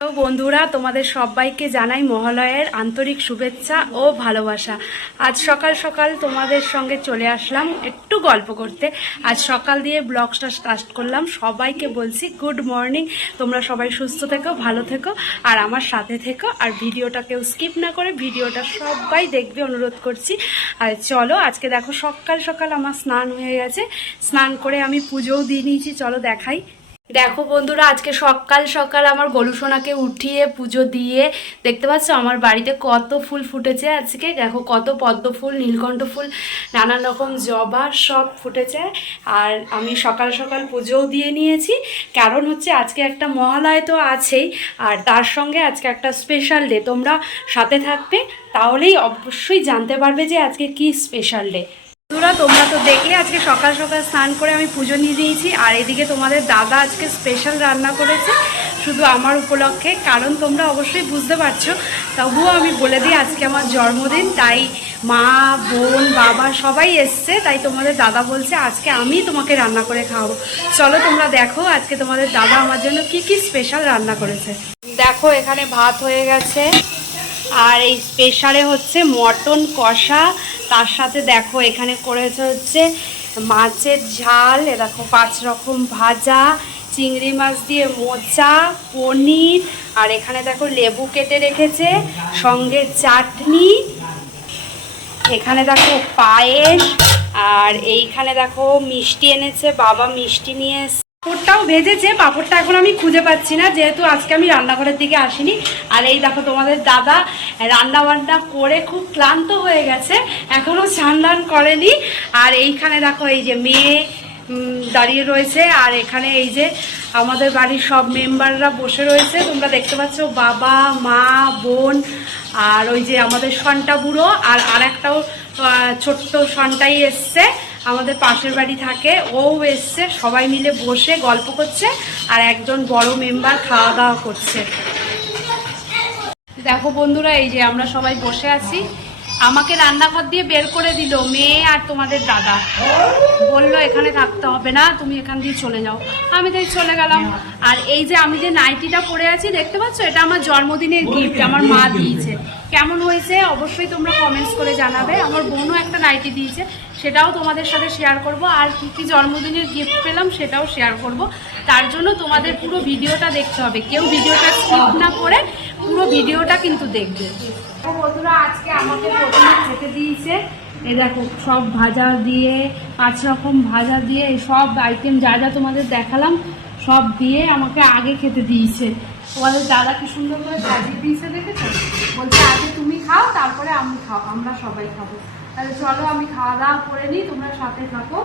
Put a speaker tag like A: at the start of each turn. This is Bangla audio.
A: তো বন্ধুরা, তোমাদের সবাইকে জানাই মহালয়ের আন্তরিক শুভেচ্ছা ও ভালোবাসা। আজ সকাল সকাল তোমাদের সঙ্গে চলে আসলাম একটু গল্প করতে। আজ সকাল দিয়ে ব্লগটা স্টার্ট করলাম। সবাইকে বলছি, গুড মর্নিং। তোমরা সবাই সুস্থ থেকো, ভালো থেকো, আর আমার সাথে থেকো। আর ভিডিওটা কেউ স্কিপ না করে ভিডিওটা সবাই দেখবে, অনুরোধ করছি। আর চলো, আজকে দেখো সকাল সকাল আমার স্নান হয়ে গেছে। স্নান করে আমি পুজোও দিয়ে নিয়েছি। চলো দেখাই। দেখো বন্ধুরা, আজকে সকাল সকাল আমার গলুসোনাকে উঠিয়ে পুজো দিয়ে, দেখতে পাচ্ছ আমার বাড়িতে কত ফুল ফুটেছে আজকে? দেখো কত পদ্ম ফুল, নীলকণ্ঠ ফুল, নানান রকম জবা সব ফুটেছে। আর আমি সকাল সকাল পুজোও দিয়ে নিয়েছি। কারণ হচ্ছে আজকে একটা মহালয় তো আছেই, আর তার সঙ্গে আজকে একটা স্পেশাল ডে তোমরা সাথে থাকবে, তাহলেই অবশ্যই জানতে পারবে যে আজকে কি স্পেশাল ডে বন্ধুরা, তোমরা তো দেখলে আজকে সকাল সকাল স্নান করে আমি পুজো নিয়ে দিয়েছি আর এদিকে তোমাদের দাদা আজকে স্পেশাল রান্না করেছে, শুধু আমার উপলক্ষে। কারণ তোমরা অবশ্যই বুঝতে পারছ, তবুও আমি বলে দিই, আজকে আমার জন্মদিন, তাই মা, বোন, বাবা সবাই এসছে। তাই তোমাদের দাদা বলছে, আজকে আমি তোমাকে রান্না করে খাওয়াবো। চলো তোমরা দেখো, আজকে তোমাদের দাদা আমার জন্য কি কি স্পেশাল রান্না করেছে। দেখো, এখানে ভাত হয়ে গেছে। আর এই স্পেশালে হচ্ছে মটন কষা, তার সাথে দেখো এখানে করেছে হচ্ছে মাছের ঝাল, এ দেখো পাঁচ রকম ভাজা, চিংড়ি মাছ দিয়ে মোচা, পনির, আর এখানে দেখো লেবু কেটে রেখেছে, সঙ্গে চাটনি, এখানে দেখো পায়েস, আর এইখানে দেখো মিষ্টি এনেছে, বাবা মিষ্টি নিয়ে। পাঁপড়টাও ভেজেছে, পাঁপড়টা এখন আমি খুঁজে পাচ্ছি না, যেহেতু আজকে আমি রান্নাঘরের দিকে আসিনি। আর এই দেখো তোমাদের দাদা রান্না বান্না করে খুব ক্লান্ত হয়ে গেছে, এখনও স্নান দান করেনি। আর এইখানে দেখো এই যে মেয়ে দাঁড়িয়ে রয়েছে, আর এখানে এই যে আমাদের বাড়ির সব মেম্বাররা বসে রয়েছে। তোমরা দেখতে পাচ্ছ বাবা, মা, বোন, আর ওই যে আমাদের সন্টা বুড়ো, আর আর একটাও ছোট্ট সন্টাই এসছে। আমাদের পাশের বাড়ি থাকে, ও এসছে, সবাই মিলে বসে গল্প করছে আর একজন বড় মেম্বার খাওয়া দাওয়া করছে। দেখো বন্ধুরা, এই যে আমরা সবাই বসে আছি। আমাকে রান্নাঘর দিয়ে বের করে দিল, মেয়ে আর তোমাদের দাদা। বলল, এখানে থাকতে হবে না, তুমি এখান দিয়ে চলে যাও। আমি তাই চলে গেলাম। আর এই যে আমি যে নাইটিটা পরে আছি, দেখতে পাচ্ছ? এটা আমার জন্মদিনের গিফট আমার মা দিয়েছে। কেমন হয়েছে? অবশ্যই তোমরা কমেন্টস করে জানাবে। আমার বোনও একটা নাইটি দিয়েছে, সেটাও তোমাদের সাথে শেয়ার করব। আর কি কি জন্মদিনের গিফট পেলাম, সেটাও শেয়ার করব। তার জন্য তোমাদের পুরো ভিডিওটা দেখতে হবে। কেউ ভিডিওটা স্কিপ না করে পুরো ভিডিওটা কিন্তু দেখবে। আজকে আমাকে প্রথমে খেতে দিয়েছে, এই দেখো, সব ভাজা দিয়ে, পাঁচ রকম ভাজা দিয়ে সব আইটেম যা যা তোমাদের দেখালাম, সব দিয়ে আমাকে আগে খেতে দিয়েছে। তোমাদের দাদা কি সুন্দর করে দিয়েছে দেখেছ? বলছে, আগে তুমি খাও, তারপরে আমি খাও, আমরা সবাই খাব। তাহলে চলো, আমি খাওয়া দাওয়া করে নিই, তোমরা সাথে থাকো।